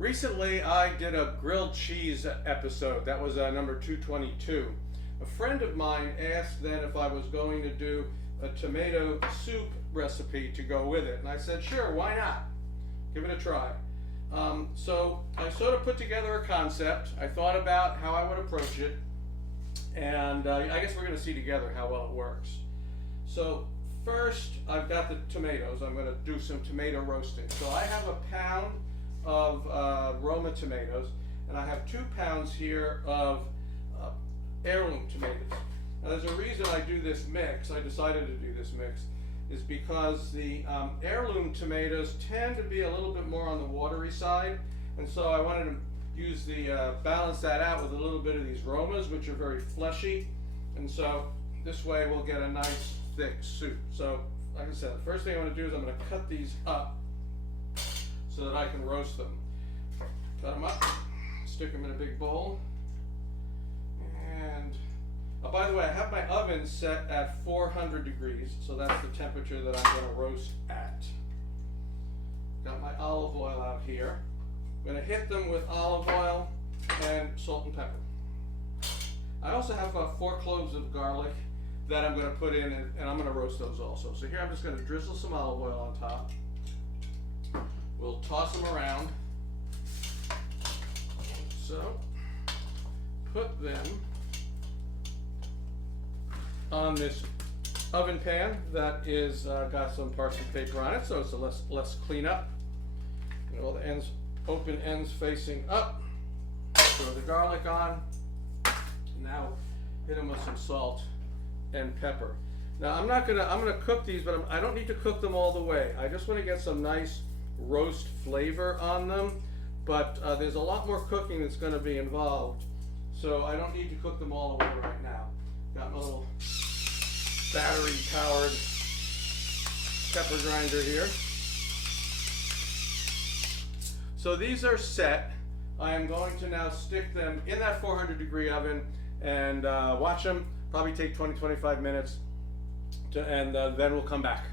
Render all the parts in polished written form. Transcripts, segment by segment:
Recently, I did a grilled cheese episode. That was number 222. A friend of mine asked then if I was going to do a tomato soup recipe to go with it. And I said, sure, why not? Give it a try. So I sort of put together a concept. I thought about how I would approach it. And I guess we're going to see together how well it works. So first, I've got the tomatoes. I'm going to do some tomato roasting. So I have a pound of Roma tomatoes, and I have 2 pounds here of heirloom tomatoes. Now there's a reason I do this mix. I decided to do this mix is because the heirloom tomatoes tend to be a little bit more on the watery side, and so I wanted to use the balance that out with a little bit of these Romas, which are very fleshy, and so this way we'll get a nice thick soup. So like I said, the first thing I want to do is I'm going to cut these up so that I can roast them. Cut them up, stick them in a big bowl, and by the way, I have my oven set at 400 degrees, so that's the temperature that I'm going to roast at. Got my olive oil out here. I'm going to hit them with olive oil and salt and pepper. I also have 4 cloves of garlic that I'm going to put in, and I'm going to roast those also. So here I'm just going to drizzle some olive oil on top. We'll toss them around. So, put them on this oven pan that is got some parchment paper on it, so it's a less cleanup. And all the ends, open ends facing up. Throw the garlic on. Now hit them with some salt and pepper. Now I'm gonna cook these, but I don't need to cook them all the way. I just want to get some nice roast flavor on them, but there's a lot more cooking that's going to be involved, so I don't need to cook them all the way right now. Got my little battery powered pepper grinder here. So these are set. I am going to now stick them in that 400 degree oven and watch them. Probably take 20-25 minutes and then we'll come back.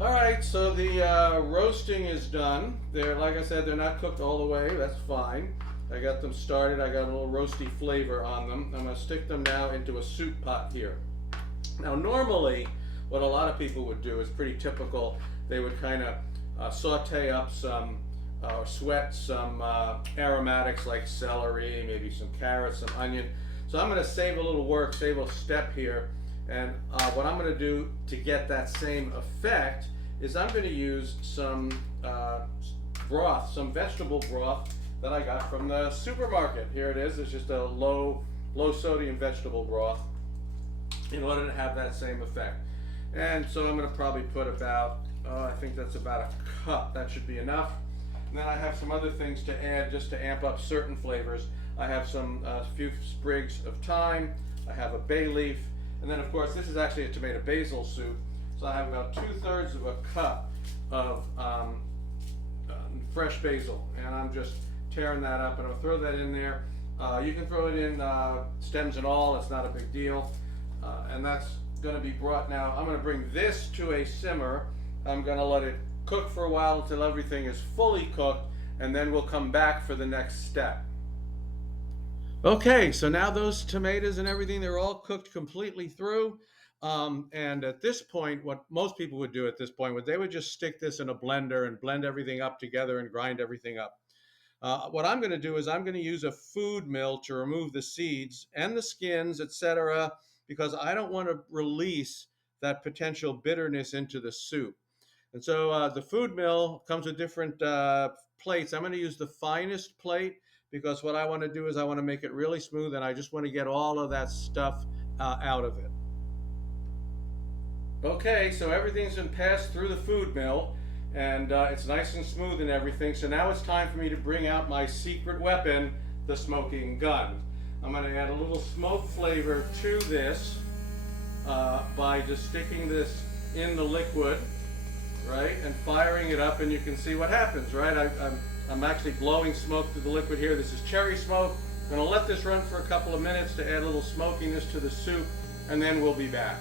All right, so the roasting is done. They're, like I said, they're not cooked all the way. That's fine. I got them started. I got a little roasty flavor on them. I'm going to stick them now into a soup pot here. Now, normally, what a lot of people would do is pretty typical. They would kind of saute up some, or sweat some aromatics like celery, maybe some carrots, some onion. So I'm going to save a little work, save a step here. And what I'm going to do to get that same effect is I'm going to use some broth, some vegetable broth that I got from the supermarket. Here it is. It's just a low sodium vegetable broth in order to have that same effect. And so I'm going to probably put about, I think that's about a cup. That should be enough. And then I have some other things to add just to amp up certain flavors. I have some few sprigs of thyme. I have a bay leaf. And then, of course, this is actually a tomato basil soup. So I have about 2/3 of a cup of fresh basil. And I'm just tearing that up, and I'll throw that in there. You can throw it in stems and all. It's not a big deal. And that's going to be brought now. I'm going to bring this to a simmer. I'm going to let it cook for a while until everything is fully cooked, and then we'll come back for the next step. Okay, so now those tomatoes and everything, they're all cooked completely through. And at this point, what most people would do at this point, they would just stick this in a blender and blend everything up together and grind everything up. What I'm going to do is I'm going to use a food mill to remove the seeds and the skins, etc., because I don't want to release that potential bitterness into the soup. And so the food mill comes with different plates. I'm going to use the finest plate, because what I want to do is I want to make it really smooth, and I just want to get all of that stuff out of it. Okay, so everything's been passed through the food mill, and it's nice and smooth and everything. So now it's time for me to bring out my secret weapon, the smoking gun. I'm going to add a little smoke flavor to this by just sticking this in the liquid, right, and firing it up, and you can see what happens, right? I'm actually blowing smoke through the liquid here. This is cherry smoke. I'm going to let this run for a couple of minutes to add a little smokiness to the soup, and then we'll be back.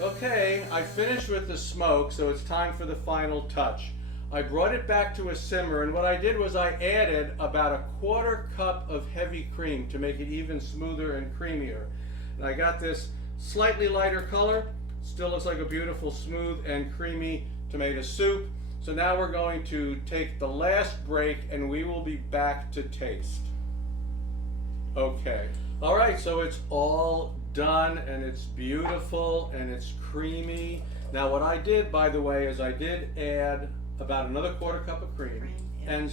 Okay, I finished with the smoke, so it's time for the final touch. I brought it back to a simmer, and what I did was I added about a 1/4 cup of heavy cream to make it even smoother and creamier. And I got this slightly lighter color. Still looks like a beautiful, smooth and creamy tomato soup. So now we're going to take the last break and we will be back to taste. Okay. All right, so it's all done and it's beautiful and it's creamy. Now what I did, by the way, is I did add about another 1/4 cup of cream and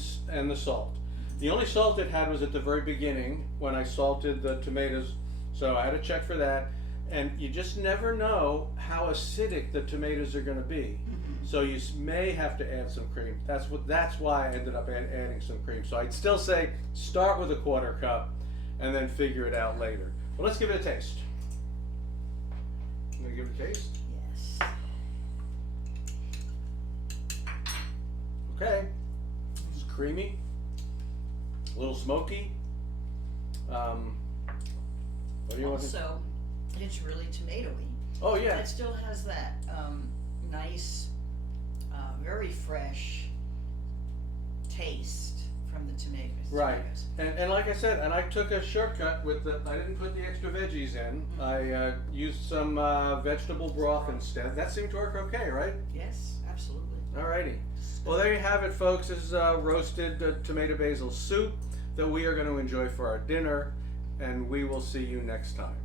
the salt. The only salt it had was at the very beginning when I salted the tomatoes, so I had to check for that. And you just never know how acidic the tomatoes are going to be, so you may have to add some cream. That's why I ended up adding some cream. So I'd still say start with a 1/4 cup and then figure it out later. Well, let's give it a taste. Can we give it a taste? Yes. Okay, it's creamy, a little smoky. What do you want? Also, it's really tomatoey. Oh yeah. It still has that nice, very fresh taste from the tomatoes. Right, and like I said, and I took a shortcut with I didn't put the extra veggies in. I used some vegetable broth instead. That seemed to work okay, right? Yes, absolutely. Alrighty. Well, there you have it, folks. This is roasted tomato basil soup that we are going to enjoy for our dinner, and we will see you next time.